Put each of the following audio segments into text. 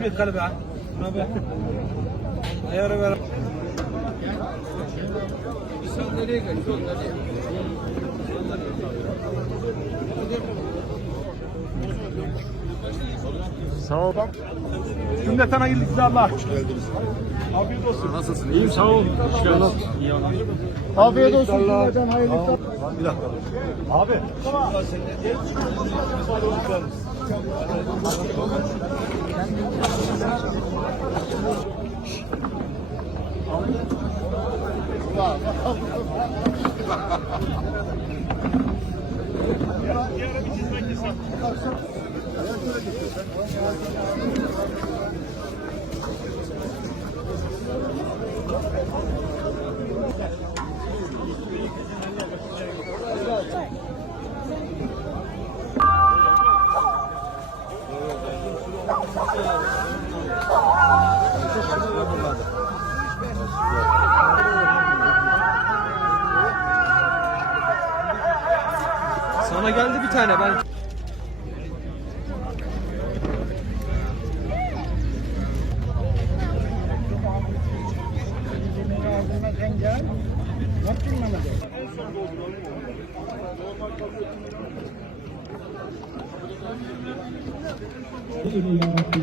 Bir kalbe. Abi. Ayarı ver. Nereye? Sağ ol. Cümleten hayırlı Allah. Afiyet olsun. Nasılsın? İyiyim sağ ol. Hoş geldin. İyi Afiyet olsun. Cümleten hayırlı iftar. Bir dakika. Abi. Yarın bir hizmet hesap. Sana geldi bir tane ben. Eyle ya Rabbi.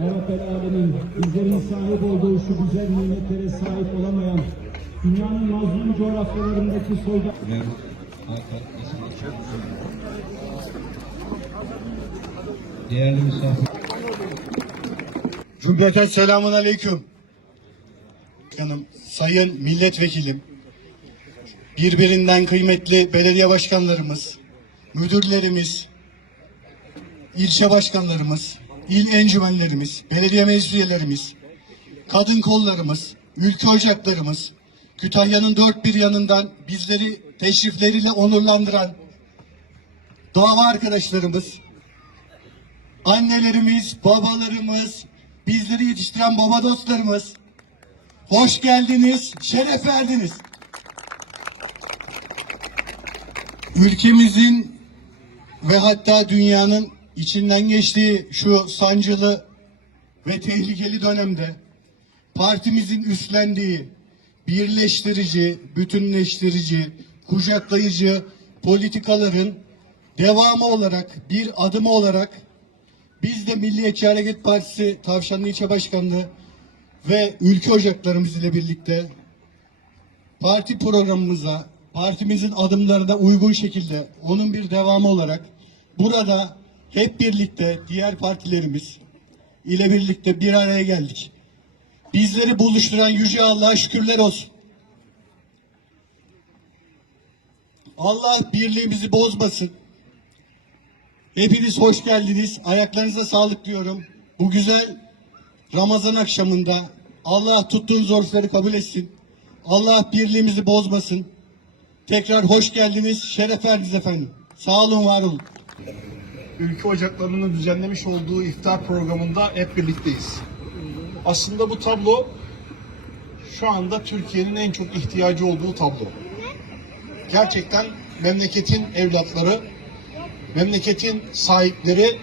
Ya Rabbel Alemin, bizlerin sahip olduğu şu güzel nimetlere sahip olamayan, dünyanın mazlum coğrafyalarındaki soyda... Değerli misafir. Cümleten selamun aleyküm. Başkanım, sayın milletvekilim, birbirinden kıymetli belediye başkanlarımız, müdürlerimiz, ilçe başkanlarımız, il encümenlerimiz, belediye meclis üyelerimiz, kadın kollarımız, ülke ocaklarımız, Kütahya'nın dört bir yanından bizleri teşrifleriyle onurlandıran dava arkadaşlarımız, annelerimiz, babalarımız, bizleri yetiştiren baba dostlarımız, hoş geldiniz, şeref verdiniz. Ülkemizin ve hatta dünyanın içinden geçtiği şu sancılı ve tehlikeli dönemde partimizin üstlendiği birleştirici, bütünleştirici, kucaklayıcı politikaların devamı olarak, bir adımı olarak biz de Milliyetçi Hareket Partisi Tavşanlı İlçe Başkanlığı ve ülke ocaklarımız ile birlikte parti programımıza, partimizin adımlarına uygun şekilde onun bir devamı olarak burada hep birlikte diğer partilerimiz ile birlikte bir araya geldik. Bizleri buluşturan Yüce Allah'a şükürler olsun. Allah birliğimizi bozmasın. Hepiniz hoş geldiniz. Ayaklarınıza sağlık diyorum. Bu güzel Ramazan akşamında Allah tuttuğunuz oruçları kabul etsin. Allah birliğimizi bozmasın. Tekrar hoş geldiniz. Şeref verdiniz efendim. Sağ olun, var olun. Ülke Ocakları'nın düzenlemiş olduğu iftar programında hep birlikteyiz. Aslında bu tablo şu anda Türkiye'nin en çok ihtiyacı olduğu tablo. Gerçekten memleketin evlatları, memleketin sahipleri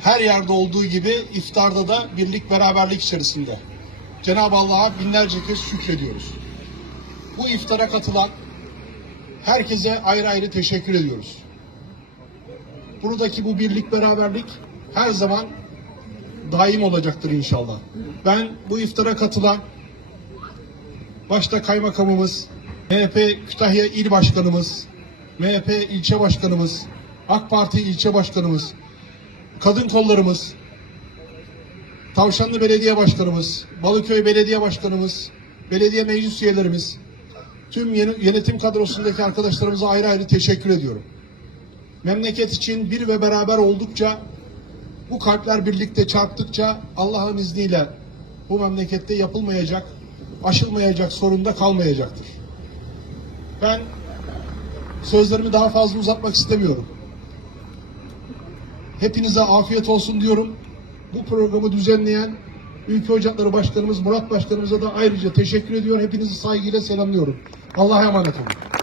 her yerde olduğu gibi iftarda da birlik beraberlik içerisinde. Cenab-ı Allah'a binlerce kez şükrediyoruz. Bu iftara katılan herkese ayrı ayrı teşekkür ediyoruz buradaki bu birlik beraberlik her zaman daim olacaktır inşallah. Ben bu iftara katılan başta kaymakamımız, MHP Kütahya İl Başkanımız, MHP ilçe başkanımız, AK Parti ilçe başkanımız, kadın kollarımız, Tavşanlı Belediye Başkanımız, Balıköy Belediye Başkanımız, belediye meclis üyelerimiz, tüm yönetim kadrosundaki arkadaşlarımıza ayrı ayrı teşekkür ediyorum memleket için bir ve beraber oldukça bu kalpler birlikte çarptıkça Allah'ın izniyle bu memlekette yapılmayacak, aşılmayacak sorunda kalmayacaktır. Ben Sözlerimi daha fazla uzatmak istemiyorum. Hepinize afiyet olsun diyorum. Bu programı düzenleyen Ülke Ocakları Başkanımız Murat Başkanımıza da ayrıca teşekkür ediyor. Hepinizi saygıyla selamlıyorum. Allah'a emanet olun.